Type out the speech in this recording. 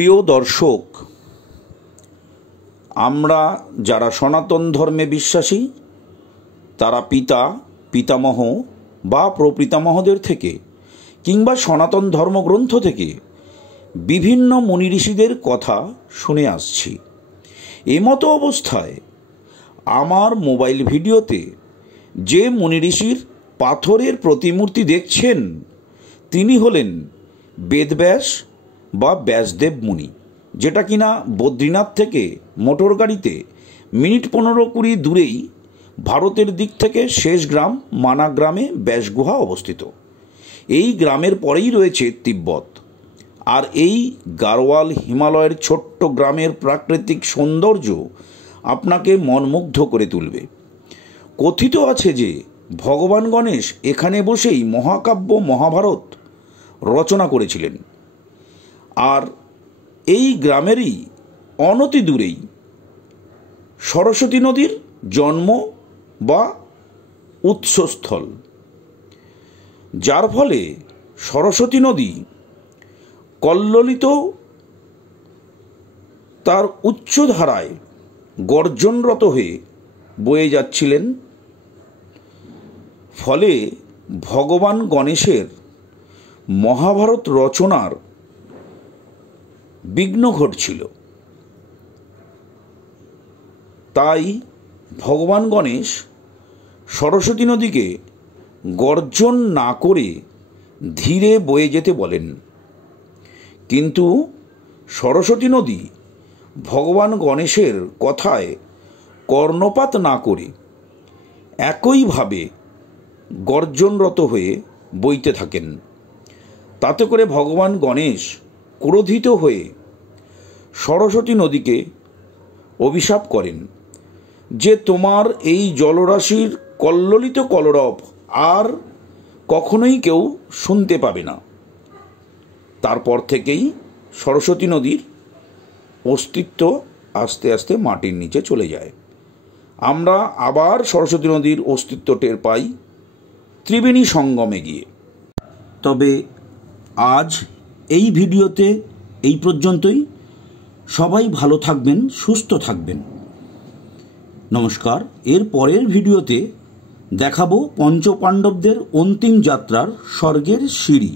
প্রিয় দর্শক, আমরা যারা সনাতন ধর্মে বিশ্বাসী তারা পিতা পিতামহ বা প্রপিতামহদের থেকে কিংবা সনাতন ধর্মগ্রন্থ থেকে বিভিন্ন মুনি ঋষিদের কথা শুনে আসছি। এমতো অবস্থায় আমার মোবাইল ভিডিওতে যে মুনি ঋষির পাথরের প্রতিমূর্তি দেখছেন তিনি হলেন বেদব্যাস বা ব্যাসদেব মুনি, যেটা কিনা বদ্রীনাথ থেকে মোটর গাড়িতে মিনিট 15-20 দূরেই ভারতের দিক থেকে শেষ গ্রাম মানা গ্রামে ব্যাসগুহা অবস্থিত। এই গ্রামের পরেই রয়েছে তিব্বত। আর এই গাড়োয়াল হিমালয়ের ছোট্ট গ্রামের প্রাকৃতিক সৌন্দর্য আপনাকে মনমুগ্ধ করে তুলবে। কথিত আছে যে ভগবান গণেশ এখানে বসেই মহাকাব্য মহাভারত রচনা করেছিলেন। আর এই গ্রামেরই অনতি দূরেই সরস্বতী নদীর জন্ম বা উৎসস্থল, যার ফলে সরস্বতী নদী কল্লোলিত তার উচ্চ ধারায় গর্জনরত হয়ে বয়ে যাচ্ছিলেন। ফলে ভগবান গণেশের মহাভারত রচনার বিঘ্ন ঘটছিল। তাই ভগবান গণেশ সরস্বতী নদীকে গর্জন না করে ধীরে বয়ে যেতে বলেন। কিন্তু সরস্বতী নদী ভগবান গণেশের কথায় কর্ণপাত না করে একইভাবে গর্জনরত হয়ে বইতে থাকেন। তাতে করে ভগবান গণেশ ক্রোধিত হয়ে সরস্বতী নদীকে অভিশাপ করেন যে তোমার এই জলরাশির কল্লোলিত কলরব আর কখনোই কেউ শুনতে পাবে না। তারপর থেকেই সরস্বতী নদীর অস্তিত্ব আস্তে আস্তে মাটির নিচে চলে যায়। আমরা আবার সরস্বতী নদীর অস্তিত্ব টের পাই ত্রিবেণী সঙ্গমে গিয়ে। তবে আজ এই ভিডিওতে এই পর্যন্তই। সবাই ভালো থাকবেন, সুস্থ থাকবেন। নমস্কার। এর পরের ভিডিওতে দেখাবো পঞ্চপাণ্ডবদের অন্তিম যাত্রার স্বর্গের সিঁড়ি।